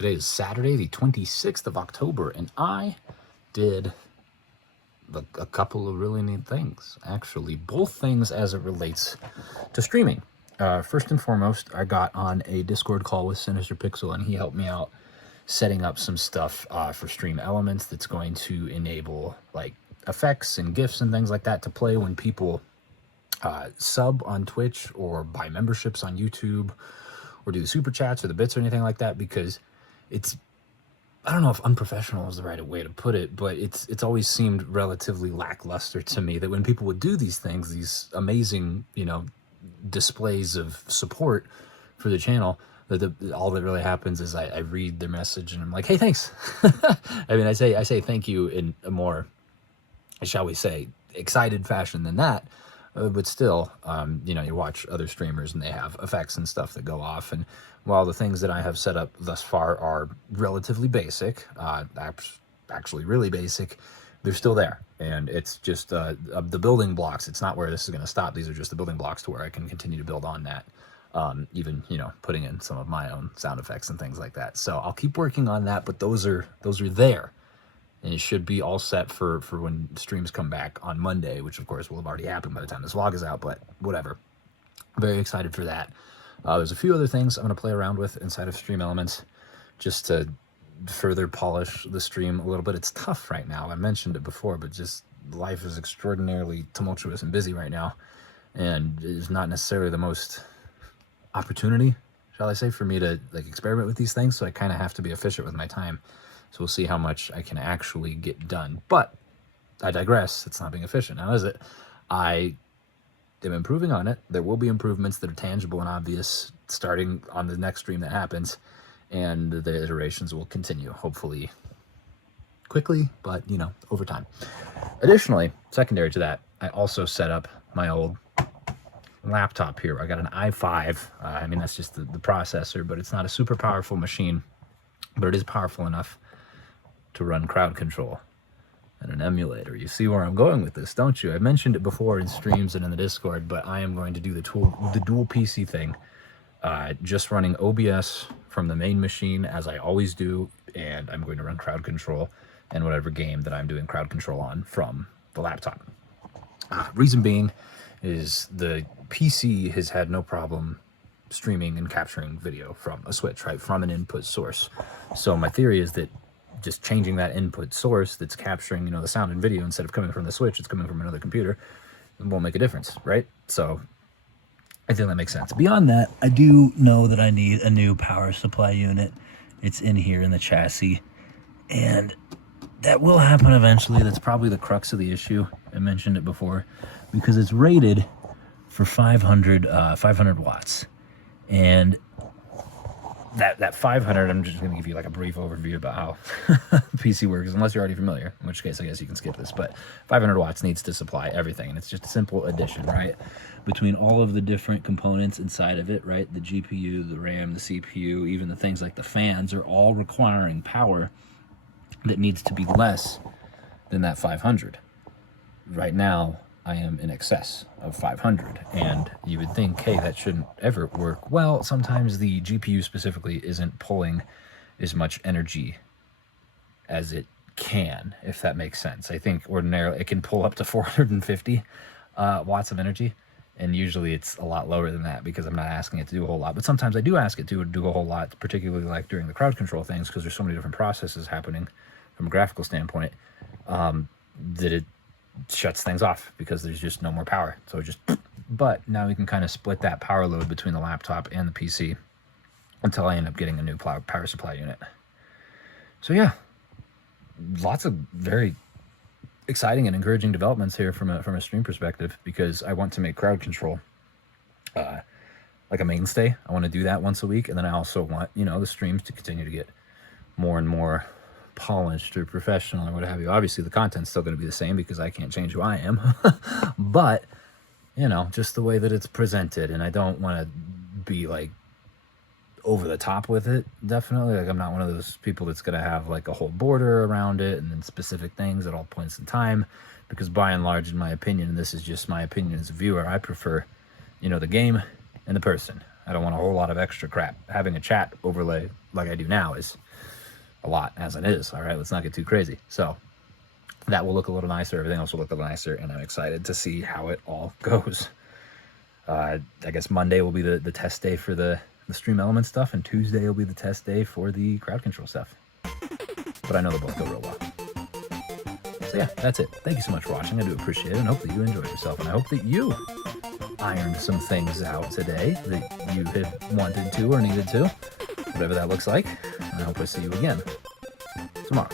Today is Saturday, the 26th of October, and I did a couple of really neat things, actually. Both things as it relates to streaming. First and foremost, I got on a Discord call with Sinister Pixel, and he helped me out setting up some stuff for Stream Elements that's going to enable like effects and GIFs and things like that to play when people sub on Twitch or buy memberships on YouTube or do the super chats or the bits or anything like that, because it's, I don't know if unprofessional is the right way to put it, but it's always seemed relatively lackluster to me that when people would do these things, these amazing, displays of support for the channel, that all that really happens is I read their message and I'm like, hey, thanks. I mean, I say thank you in a more, shall we say, excited fashion than that. But still, you watch other streamers and they have effects and stuff that go off. And while the things that I have set up thus far are relatively basic, actually really basic, they're still there. And it's just the building blocks. It's not where this is going to stop. These are just the building blocks to where I can continue to build on that. Even, putting in some of my own sound effects and things like that. So I'll keep working on that, but those are there. And it should be all set for when streams come back on Monday, which of course will have already happened by the time this vlog is out, but whatever. Very excited for that. There's a few other things I'm going to play around with inside of Stream Elements just to further polish the stream a little bit. It's tough right now. I mentioned it before, but just life is extraordinarily tumultuous and busy right now. And it's not necessarily the most opportunity, shall I say, for me to like experiment with these things. So I kind of have to be efficient with my time. So we'll see how much I can actually get done. But I digress. It's not being efficient now, is it? I am improving on it. There will be improvements that are tangible and obvious starting on the next stream that happens. And the iterations will continue, hopefully quickly, but, over time. Additionally, secondary to that, I also set up my old laptop here. I got an i5. I mean, that's just the processor, but it's not a super powerful machine, but it is powerful enough to run crowd control and an emulator. You see where I'm going with this, don't you? I mentioned it before in streams and in the Discord, but I am going to do the dual PC thing, just running OBS from the main machine as I always do, and I'm going to run crowd control and whatever game that I'm doing crowd control on from the laptop. Reason being is the PC has had no problem streaming and capturing video from a switch, right, from an input source. So my theory is that just changing that input source that's capturing, the sound and video, instead of coming from the switch, it's coming from another computer, it won't make a difference, right? So I think that makes sense. Beyond that, I do know that I need a new power supply unit. It's in here in the chassis, and that will happen eventually. That's probably the crux of the issue. I mentioned it before, because it's rated for 500 watts. And that 500, I'm just going to give you like a brief overview about how PC works, unless you're already familiar, in which case I guess you can skip this. But 500 watts needs to supply everything, and it's just a simple addition, right? Between all of the different components inside of it, right? The GPU, the RAM, the CPU, even the things like the fans are all requiring power that needs to be less than that 500. Right now, I am in excess of 500, and you would think, hey, that shouldn't ever work. Well, sometimes the GPU specifically isn't pulling as much energy as it can, if that makes sense. I think ordinarily it can pull up to 450 watts of energy, and usually it's a lot lower than that because I'm not asking it to do a whole lot. But sometimes I do ask it to do a whole lot, particularly like during the crowd control things, because there's so many different processes happening from a graphical standpoint, that it shuts things off because there's just no more power. So it just, but now we can kind of split that power load between the laptop and the PC until I end up getting a new power supply unit. So yeah, lots of very exciting and encouraging developments here from a stream perspective, because I want to make crowd control like a mainstay. I want to do that once a week, and then I also want, the streams to continue to get more and more polished or professional or what have you. Obviously the content's still going to be the same because I can't change who I am, but just the way that it's presented. And I don't want to be like over the top with it, definitely. Like, I'm not one of those people that's going to have like a whole border around it and then specific things at all points in time, because by and large, in my opinion, and this is just my opinion as a viewer, I prefer, the game and the person. I don't want a whole lot of extra crap. Having a chat overlay like I do now is a lot as it is. All right, let's not get too crazy. So that will look a little nicer. Everything else will look a little nicer, and I'm excited to see how it all goes. I guess Monday will be the test day for the Stream Element stuff, and Tuesday will be the test day for the crowd control stuff. But I know they'll both go real well. So yeah, that's it. Thank you so much for watching. I do appreciate it, and hope that you enjoyed yourself, and I hope that you ironed some things out today that you had wanted to or needed to, whatever that looks like. And I hope I see you again tomorrow.